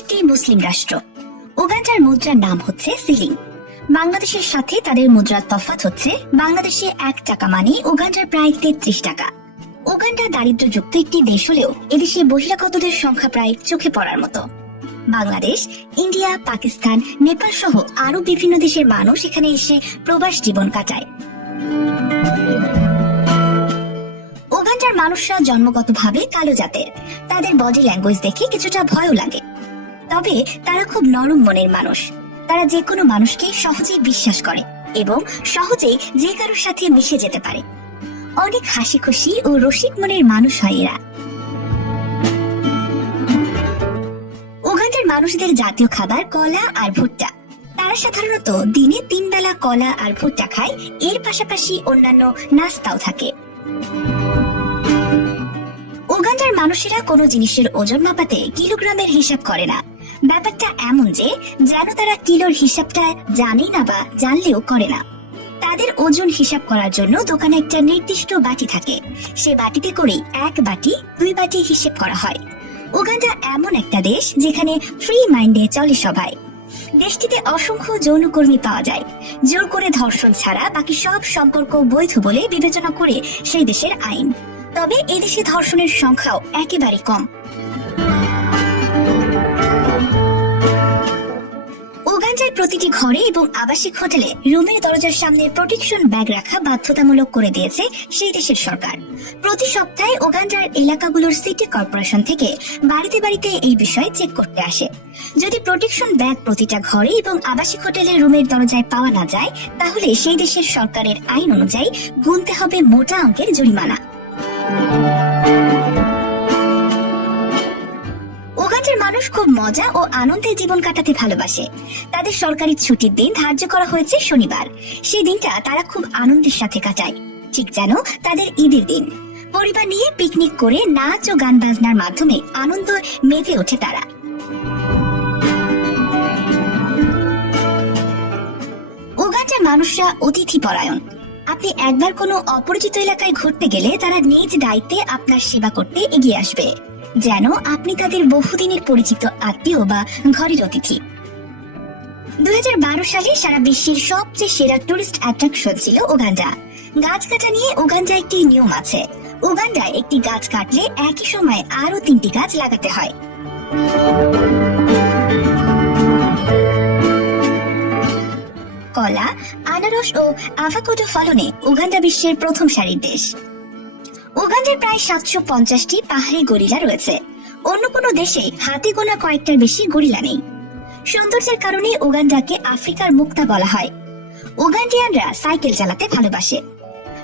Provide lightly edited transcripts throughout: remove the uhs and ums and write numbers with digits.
একটি মুসলিম রাষ্ট্র। উগান্ডার মুদ্রার নাম হচ্ছে সিলিং। বাংলাদেশের সাথে তাদের মুদ্রার তফাৎ হচ্ছে, বাংলাদেশে 1 টাকা মানে উগান্ডার প্রায় 33 টাকা। উগান্ডা দারিদ্র্যযুক্ত একটি দেশ হলেও এদেশে বহিরাগতদের সংখ্যা প্রায় চোখে পড়ার মতো। বাংলাদেশ, ইন্ডিয়া, পাকিস্তান, নেপাল সহ আরো বিভিন্ন দেশের মানুষ এখানে এসে প্রবাস জীবন কাটায়। উগান্ডার মানুষরা জন্মগতভাবে কালো জাতের। তাদের বডি ল্যাঙ্গুয়েজ দেখে কিছুটা ভয়ও লাগে, তবে তারা খুব নরম মনের মানুষ। তারা যে কোনো মানুষকে সহজেই বিশ্বাস করে এবং সহজেই যে কারোর সাথে মিশে যেতে পারে। অনেক হাসি খুশি ও রসিক মনের মানুষ হয় এরা। উগান্ডার মানুষদের জাতীয় খাবার কলা আর ভুট্টা। তারা সাধারণত দিনে 3 বেলা কলা আর ভুট্টা খায়, এর পাশাপাশি অন্যান্য নাস্তাও থাকে। উগান্ডার মানুষেরা কোনো জিনিসের ওজন মাপাতে কিলোগ্রামের হিসাব করে না। ব্যাপারটা এমন যে যেন তারা কিলোর হিসাবটা জানেই না বা জানলেও করে না। তাদের ওজন হিসাব করার জন্য দোকানে একটা নির্দিষ্ট বাটি থাকে, সে বাটিতে করেই 1 বাটি 2 বাটি হিসেব করা হয়। উগান্ডা এমন একটা দেশ যেখানে ফ্রি মাইন্ডে চলে সবাই। দেশটিতে অসংখ্য যৌনকর্মী পাওয়া যায়। জোর করে ধর্ষণ ছাড়া বাকি সব সম্পর্ক বৈধ বলে বিবেচনা করে সেই দেশের আইন। তবে এদেশে ধর্ষণের সংখ্যাও একেবারে কম। উগান্ডার প্রতিটি ঘরে এবং আবাসিক হোটেলে রুমের দরজার সামনে প্রোটেকশন ব্যাগ রাখা বাধ্যতামূলক করে দিয়েছে সেই দেশের সরকার। প্রতি সপ্তাহে উগান্ডার এলাকাগুলোর সিটি কর্পোরেশন থেকে বাড়িতে বাড়িতে এই বিষয়ে চেক করতে আসে। যদি প্রোটেকশন ব্যাগ প্রতিটা ঘরে এবং আবাসিক হোটেলের রুমের দরজায় পাওয়া না যায়, তাহলে সেই দেশের সরকারের আইন অনুযায়ী গুনতে হবে মোটা অঙ্কের জরিমানা। উগান্ডার মানুষ খুব মজা ও আনন্দের জীবন কাটাতে ভালোবাসে। তাদের সরকারি ছুটির দিন ধার্য করা হয়েছে শনিবার। সেই দিনটা তারা খুব আনন্দের সাথে কাটায়, ঠিক যেন তাদের ঈদের দিন। পরিবার নিয়ে পিকনিক করে নাচ ও গান বাজনার মাধ্যমে আনন্দ মেতে ওঠে তারা। উগান্ডার মানুষরা অতিথি পরায়ণ। আপনি একবার কোনো অপরিচিত এলাকায় ঘুরতে গেলে তারা নিজ দায়িত্বে আপনার সেবা করতে এগিয়ে আসবে, যেন আপনি তাদের বহুদিনের পরিচিত আত্মীয় বা ঘরের অতিথি। 2012 সালে সারা বিশ্বের সবচেয়ে সেরা টুরিস্ট অ্যাট্রাকশন ছিল উগান্ডা। গাছ কাটা নিয়ে উগান্ডা একটি নিয়ম আছে। উগান্ডায় একটি গাছ কাটলে একই সময় আরো 3টি গাছ লাগাতে হয়। কলা, আনারস ও আভাকাডো ফলনে উগান্ডা বিশ্বের প্রথম সারির দেশ। উগান্ডার প্রায় 750টি পাহাড়ি গরিলা রয়েছে। অন্য কোনো দেশে হাতে গোনা কয়েকটার বেশি গরিলা নেই। সৌন্দর্যের কারণে উগান্ডাকে আফ্রিকার মুক্তা বলা হয়। উগান্ডিয়ানরা সাইকেল চালাতে ভালোবাসে।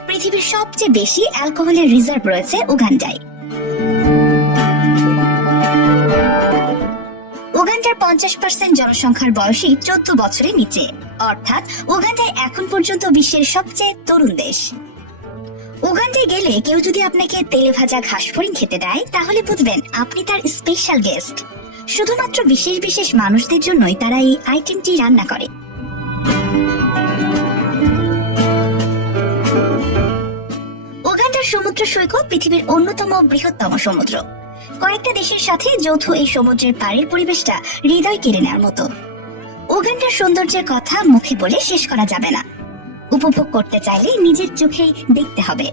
পৃথিবীর সবচেয়ে বেশি অ্যালকোহলের রিজার্ভ রয়েছে উগান্ডায়। উগান্ডার 50% জনসংখ্যার বয়সী 14 বছরের নিচে, অর্থাৎ উগান্ডায় এখন পর্যন্ত বিশ্বের সবচেয়ে তরুণ দেশ। উগান্ডায় গেলে কেউ যদি আপনাকে তেলে ভাজা ঘাস ফড়িং খেতে দেয়, তাহলে বুঝবেন আপনি তার স্পেশাল গেস্ট। শুধুমাত্র বিশেষ বিশেষ মানুষদের জন্যই তারা এই আইটেমটি রান্না করে। উগান্ডার সমুদ্র সৈকত পৃথিবীর অন্যতম বৃহত্তম সমুদ্র। কয়েকটা দেশের সাথে যৌথ এই সমুদ্রের পাড়ের পরিবেশটা হৃদয় কেড়ে নেওয়ার মতো। উগান্ডার সৌন্দর্যের কথা মুখে বলে শেষ করা যাবে না। উপভোগ করতে চাইলে নিজের চোখেই দেখতে হবে।